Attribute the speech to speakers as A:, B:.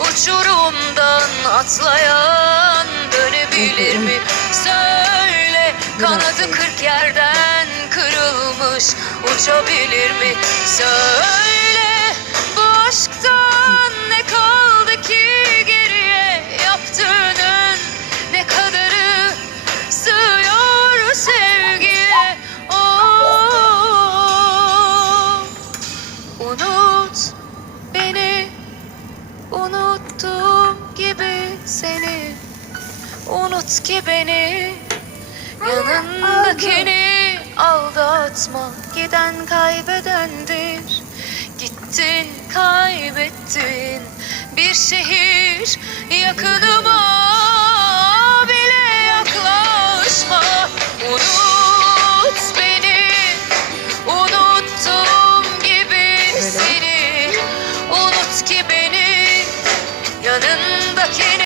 A: uçurumdan atlayan dönebilir mi? Söyle kanadı kırk yerden kırılmış uçabilir mi? Söyle bu aşktan ne kaldı ki geriye yaptığının? Ne kadarı sığıyor sevgiye? Oh, unut unuttuğum gibi seni. Unut ki beni. Yanındakini aldatma. Giden kaybedendir. Gittin kaybettin. Bir şehir yakınıma 모든